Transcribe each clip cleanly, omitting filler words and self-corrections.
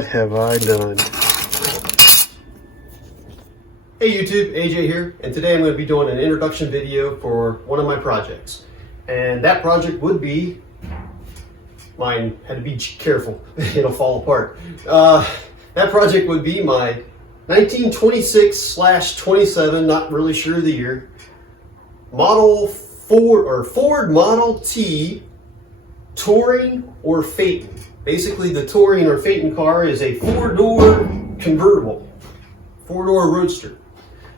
What have I done? Hey YouTube, AJ here, and today I'm going to be doing an introduction video for one of my projects. And that project would be, mine had to be careful, it'll fall apart. That project would be my 1926/27, not really sure of the year, Ford Model T Touring or Phaeton. Basically, the Touring or Phaeton car is a four-door convertible, four-door roadster.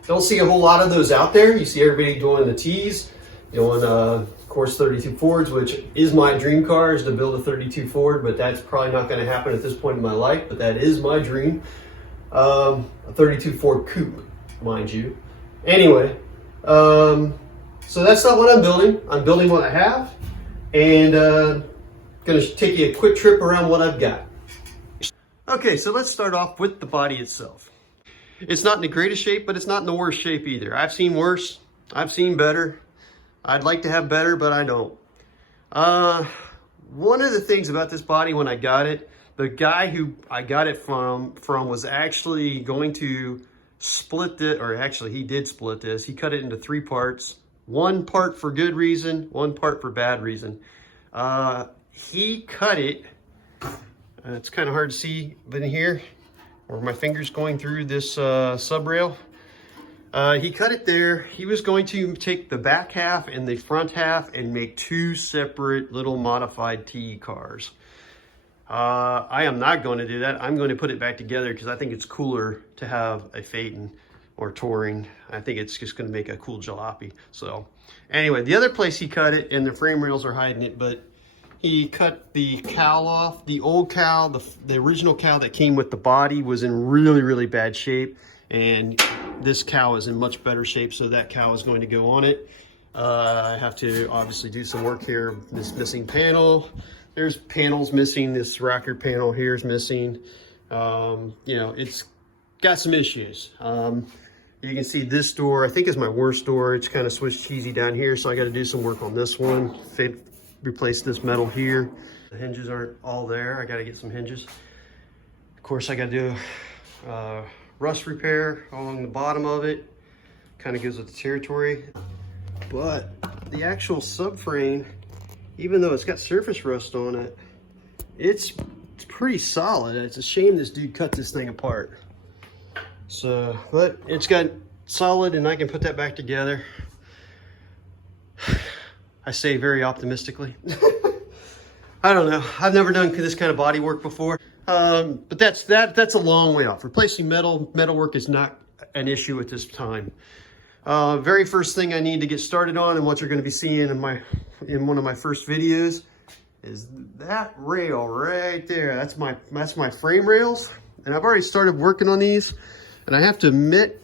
Don't see a whole lot of those out there. You see everybody doing the T's, doing of course 32 Fords, which is my dream car, is to build a 32 Ford, but that's probably not going to happen at this point in my life, but that is my dream. A 32 Ford Coupe, mind you. Anyway, so that's not what I'm building. I'm building what I have, and going to take you a quick trip around what I've got. Okay, so let's start off with the body itself. It's not in the greatest shape, but it's not in the worst shape either. I've seen worse, I've seen better. I'd like to have better, but I don't. One of the things about this body when I got it, the guy who I got it from was actually going to split it, or actually he did split this. He cut it into 3 parts. 1 part for good reason, 1 part for bad reason. He cut it, it's kind of hard to see in here, where my finger's going through this sub rail. He cut it there. He was going to take the back half and the front half and make 2 separate little modified TE cars. I am not going to do that. I'm going to put it back together because I think it's cooler to have a Phaeton or Touring. I think it's just going to make a cool jalopy. So anyway, the other place he cut it, and the frame rails are hiding it, but he cut the cowl off. The old cowl, the original cowl that came with the body, was in really, really bad shape. And this cowl is in much better shape, so that cowl is going to go on it. I have to obviously do some work here. This missing panel. There's panels missing. This rocker panel here is missing. You know, it's got some issues. You can see this door, I think, is my worst door. It's kind of Swiss cheesy down here, so I got to do some work on this one. Replace this metal here. The hinges aren't all there. I got to get some hinges. Of course, I got to do rust repair along the bottom of it. Kind of goes with the territory. But the actual subframe, even though it's got surface rust on it, it's pretty solid. It's a shame this dude cut this thing apart. So, but it's got solid, and I can put that back together. I say very optimistically. I don't know. I've never done this kind of body work before. But that's a long way off. Replacing metal work is not an issue at this time. Very first thing I need to get started on, and what you're going to be seeing in one of my first videos, is that rail right there. That's my frame rails, and I've already started working on these. And I have to admit,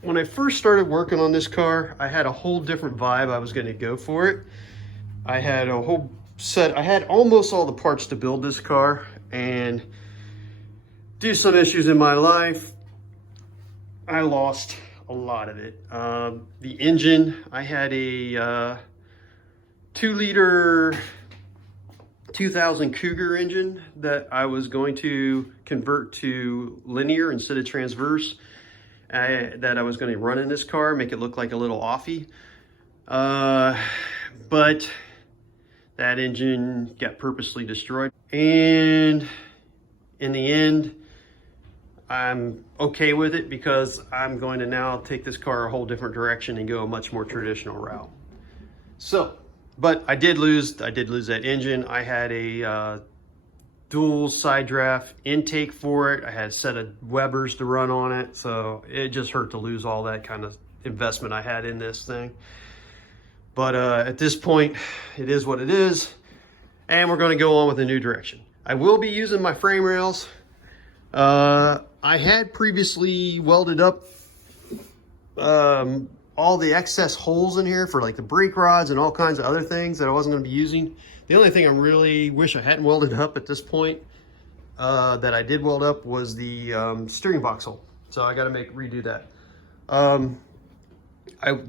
when I first started working on this car, I had a whole different vibe I was going to go for it. I had a whole set. I had almost all the parts to build this car, and due to some issues in my life, I lost a lot of it. The engine, I had a 2-liter 2000 Cougar engine that I was going to convert to linear instead of transverse. That I was going to run in this car, make it look like a little offie. But that engine got purposely destroyed. And in the end, I'm okay with it because I'm going to now take this car a whole different direction and go a much more traditional route. So, but I did lose that engine. I had a dual side draft intake for it. I had a set of Webers to run on it, so it just hurt to lose all that kind of investment I had in this thing. But at this point, it is what it is, and we're going to go on with a new direction. I will be using my frame rails. I had previously welded up all the excess holes in here for like the brake rods and all kinds of other things that I wasn't going to be using. The only thing I really wish I hadn't welded up at this point that I did weld up was the steering box hole. So I got to redo that.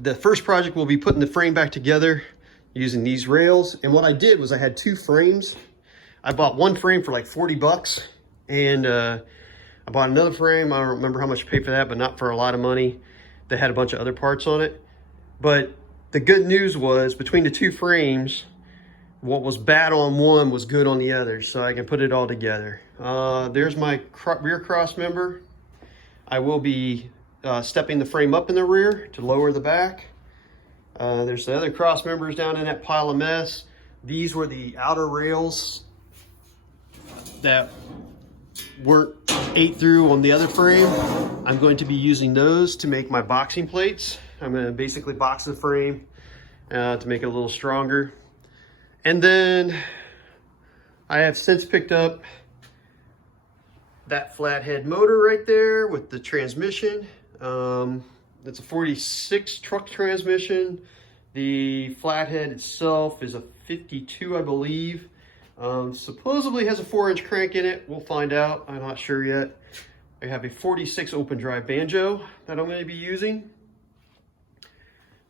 The first project will be putting the frame back together using these rails. And what I did was I had 2 frames. I bought one frame for like 40 bucks And I bought another frame. I don't remember how much I paid for that, but not for a lot of money. That had a bunch of other parts on it. But the good news was, between the two frames, what was bad on one was good on the other, so I can put it all together. There's my rear cross member. I will be stepping the frame up in the rear to lower the back. There's the other cross members down in that pile of mess. These were the outer rails that weren't ate through on the other frame. I'm going to be using those to make my boxing plates. I'm going to basically box the frame to make it a little stronger. And then I have since picked up that flathead motor right there with the transmission. It's a 46 truck transmission. The flathead itself is a 52, I believe. Supposedly has a 4-inch crank in it. We'll find out. I'm not sure yet. I have a 46 open drive banjo that I'm going to be using.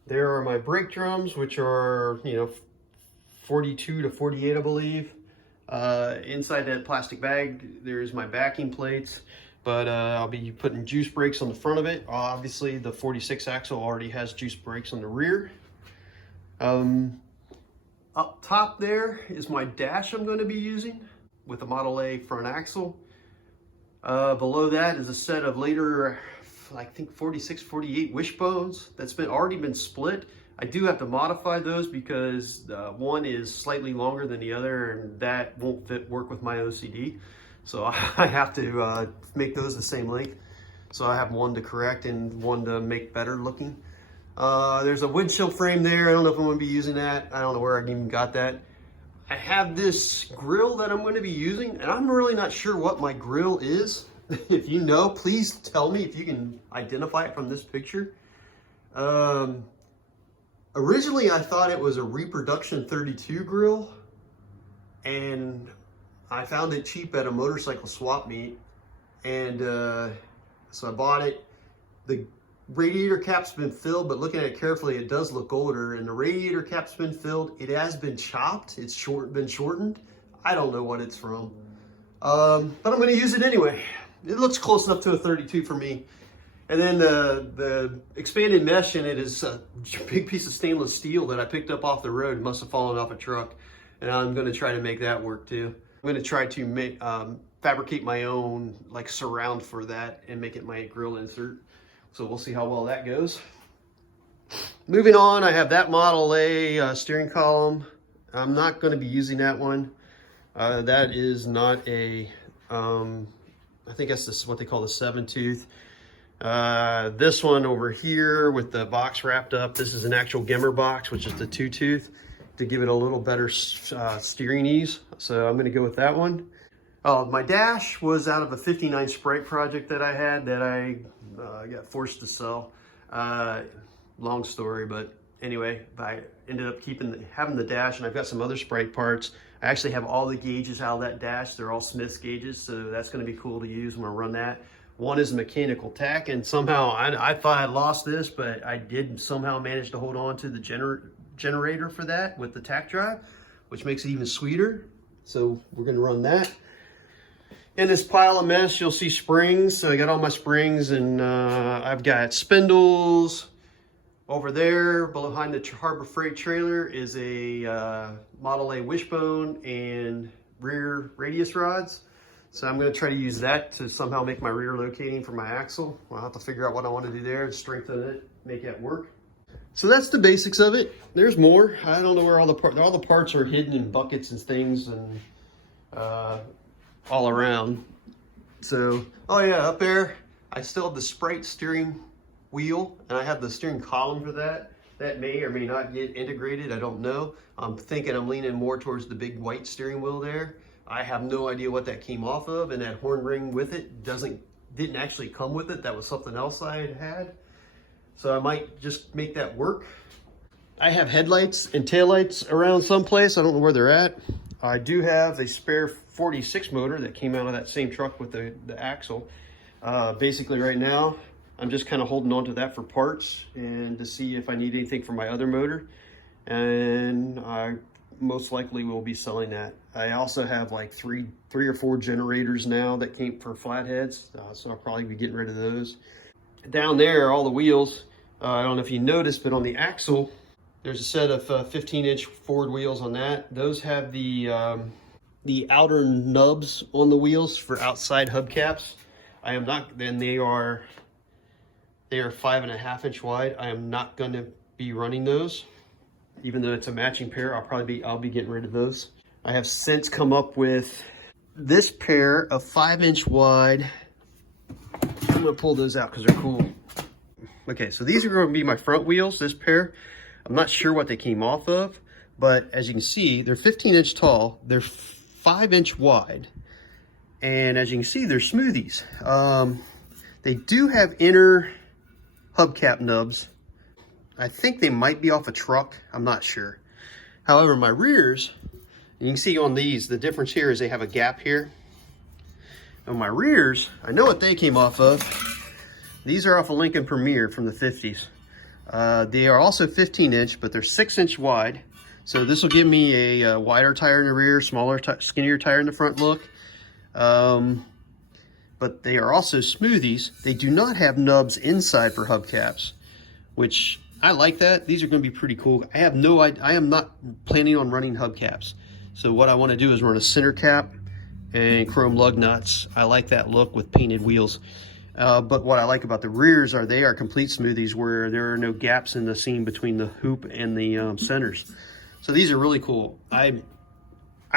There are my brake drums, which are, 42 to 48, I believe. Inside that plastic bag, there's my backing plates, but I'll be putting juice brakes on the front of it. Obviously, the 46 axle already has juice brakes on the rear. Up top there is my dash I'm going to be using with the Model A front axle. Below that is a set of later, I think 46, 48 wishbones that's already been split. I do have to modify those because one is slightly longer than the other, and that won't work with my OCD. So I have to make those the same length. So I have one to correct and one to make better looking. There's a windshield frame there. I don't know if I'm going to be using that. I don't know where I even got that. I have this grill that I'm going to be using, and I'm really not sure what my grill is. If you know, please tell me if you can identify it from this picture. Originally, I thought it was a Reproduction 32 grill, and I found it cheap at a motorcycle swap meet, and so I bought it. The radiator cap's been filled, but looking at it carefully, it does look older, and the radiator cap's been filled. It has been chopped. It's been shortened. I don't know what it's from, but I'm going to use it anyway. It looks close enough to a 32 for me. And then the expanded mesh in it is a big piece of stainless steel that I picked up off the road. It must have fallen off a truck. And I'm going to try to make that work too. I'm going to try to fabricate my own surround for that and make it my grill insert. So we'll see how well that goes. Moving on, I have that Model A steering column. I'm not going to be using that one. That is not a, I think that's what they call the 7-tooth. This one over here with the box wrapped up, this is an actual Gimmer box, which is the 2-tooth, to give it a little better steering ease. So I'm going to go with that one. My dash was out of a 59 Sprite project that I had that I got forced to sell. Long story, but anyway, I ended up having the dash, and I've got some other Sprite parts. I actually have all the gauges out of that dash. They're all Smith's gauges, so that's going to be cool to use when I run that. One is a mechanical tack, and somehow I thought I lost this, but I did somehow manage to hold on to the generator for that with the tack drive, which makes it even sweeter. So we're going to run that. In this pile of mess, you'll see springs. So I got all my springs, and I've got spindles. Over there, behind the Harbor Freight trailer, is a Model A wishbone and rear radius rods. So I'm going to try to use that to somehow make my rear locating for my axle. I'll have to figure out what I want to do there to strengthen it, make it work. So that's the basics of it. There's more. I don't know where all the parts are hidden in buckets and things and all around. So, oh yeah, up there, I still have the Sprite steering wheel, and I have the steering column for that. That may or may not get integrated, I don't know. I'm thinking I'm leaning more towards the big white steering wheel there. I have no idea what that came off of, and that horn ring with it didn't actually come with it. That was something else I had. So I might just make that work. I have headlights and taillights around someplace. I don't know where they're at. I do have a spare 46 motor that came out of that same truck with the axle. Basically right now, I'm just kind of holding on to that for parts and to see if I need anything for my other motor. And most likely will be selling that. I also have like three or four generators now that came for flatheads, so I'll probably be getting rid of those. Down there, all the wheels, I don't know if you noticed, but on the axle, there's a set of 15-inch forward wheels on that. Those have the outer nubs on the wheels for outside hubcaps. I am not, then they are 5.5-inch wide. I am not going to be running those. Even though it's a matching pair, I'll be getting rid of those. I have since come up with this pair of 5-inch wide. I'm gonna pull those out because they're cool. Okay, so these are going to be my front wheels, this pair. I'm not sure what they came off of, but as you can see, they're 15-inch tall. They're 5-inch wide. And as you can see, they're smoothies. They do have inner hubcap nubs. I think they might be off a truck. I'm not sure. However, my rears, you can see on these, the difference here is they have a gap here. On my rears, I know what they came off of. These are off a Lincoln Premier from the 50s. They are also 15-inch, but they're 6-inch wide. So this will give me a wider tire in the rear, smaller, skinnier tire in the front look. But they are also smoothies. They do not have nubs inside for hubcaps, which I like that. These are going to be pretty cool. I am not planning on running hubcaps. So what I want to do is run a center cap and chrome lug nuts. I like that look with painted wheels. But what I like about the rears are they are complete smoothies where there are no gaps in the seam between the hoop and the centers. So these are really cool. I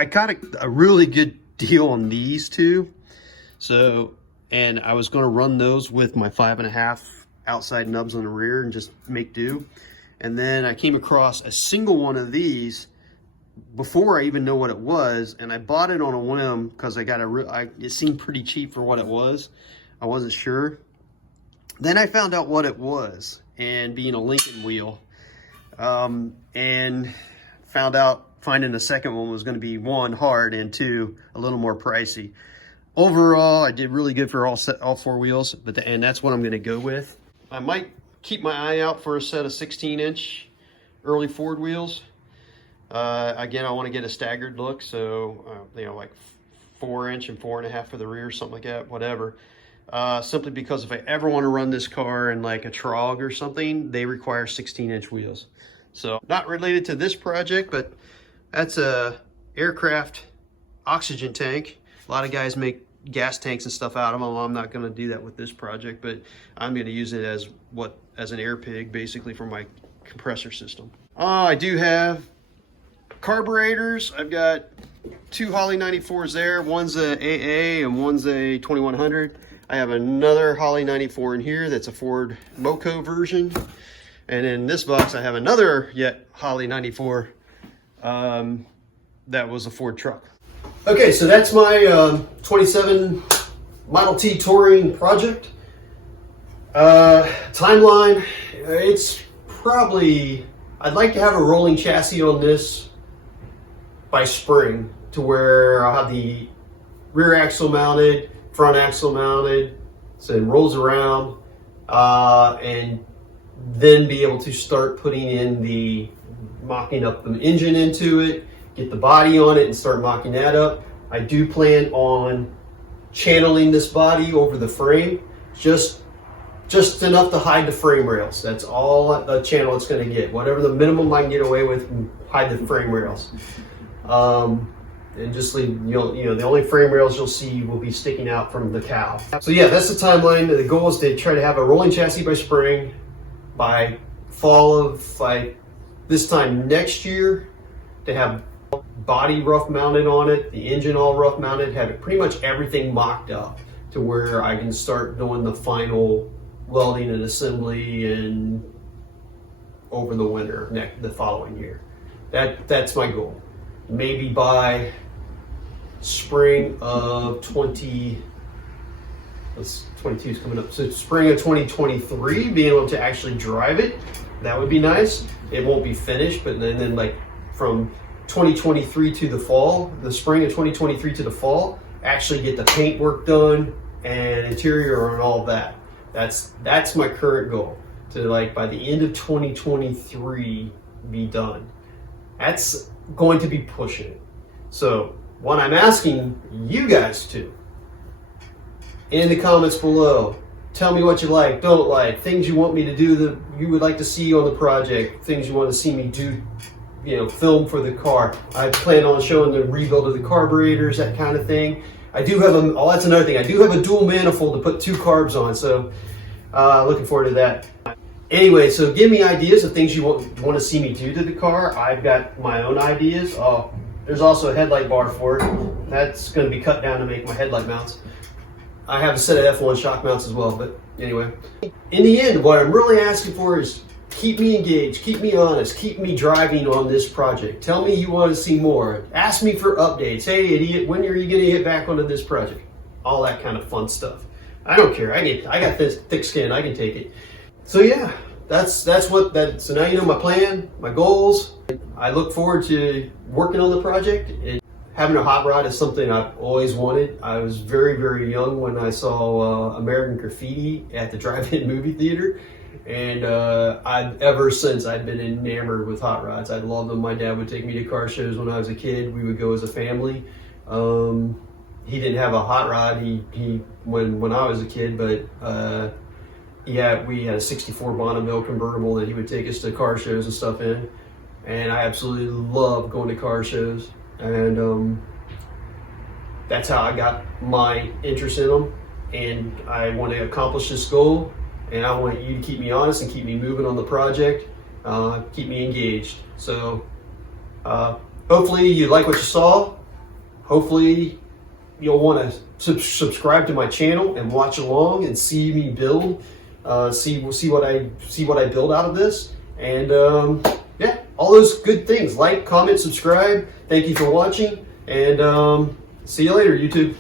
got a really good deal on these two. So, and I was going to run those with my 5.5 outside nubs on the rear and just make do. And then I came across a single one of these before I even know what it was, and I bought it on a whim because it seemed pretty cheap for what it was. I wasn't sure. Then I found out what it was, and being a Lincoln wheel, and found out finding the second one was going to be, one, hard, and two, a little more pricey. Overall, I did really good for all four wheels, and that's what I'm going to go with. I might keep my eye out for a set of 16-inch early Ford wheels. Again, I want to get a staggered look, so like 4-inch and 4.5 for the rear, something like that, whatever. Simply because if I ever want to run this car in like a Prologue or something, they require 16-inch wheels. So not related to this project, but that's a aircraft oxygen tank. A lot of guys make gas tanks and stuff out of them. I'm not going to do that with this project, but I'm going to use it as an air pig, basically, for my compressor system. I do have carburetors. I've got two Holley 94s there. One's a AA and one's a 2100. I have another Holley 94 in here that's a Ford Moco version. And in this box, I have another Holley 94 that was a Ford truck. Okay, so that's my 27 Model T touring project. Timeline, it's probably, I'd like to have a rolling chassis on this by spring, to where I'll have the rear axle mounted, front axle mounted, so it rolls around, and then be able to start putting in mocking up the engine into it, get the body on it and start mocking that up. I do plan on channeling this body over the frame, just enough to hide the frame rails. That's all the channel it's going to get. Whatever the minimum I can get away with, hide the frame rails. And just leave, the only frame rails you'll see will be sticking out from the cowl. So yeah, that's the timeline. The goal is to try to have a rolling chassis by spring, by fall of this time next year, to have body rough mounted on it, the engine all rough mounted, have it pretty much everything mocked up to where I can start doing the final welding and assembly and over the winter the following year. That's my goal. Maybe by spring of 22 is coming up. So spring of 2023, being able to actually drive it, that would be nice. It won't be finished, but then like from 2023 to the fall, the spring of 2023 to the fall, actually get the paint work done and interior and all that. That's my current goal, to like by the end of 2023 be done. That's going to be pushing it. So what I'm asking you guys to, in the comments below, tell me what you like, don't like, things you want me to do that you would like to see on the project, things you want to see me do, film for the car. I plan on showing the rebuild of the carburetors, that kind of thing. I do have that's another thing. I do have a dual manifold to put 2 carbs on, so looking forward to that. Anyway, so give me ideas of things you want to see me do to the car. I've got my own ideas. Oh, there's also a headlight bar for it. That's going to be cut down to make my headlight mounts. I have a set of F1 shock mounts as well, but anyway. In the end, what I'm really asking for is keep me engaged, keep me honest, keep me driving on this project. Tell me you want to see more. Ask me for updates. Hey, idiot, when are you going to get back onto this project? All that kind of fun stuff. I don't care. I got this thick skin. I can take it. So yeah, that's so now you know my plan, my goals. I look forward to working on the project. Having a hot rod is something I've always wanted. I was very, very young when I saw American Graffiti at the drive-in movie theater. And ever since, I've been enamored with hot rods. I love them. My dad would take me to car shows when I was a kid. We would go as a family. He didn't have a hot rod when I was a kid, but we had a 64 Bonneville convertible that he would take us to car shows and stuff in. And I absolutely love going to car shows. And that's how I got my interest in them. And I want to accomplish this goal. And I want you to keep me honest and keep me moving on the project, keep me engaged. So hopefully you like what you saw. Hopefully you'll want to subscribe to my channel and watch along and see me build, see what I build out of this. And yeah, all those good things. Like, comment, subscribe. Thank you for watching, and see you later, YouTube.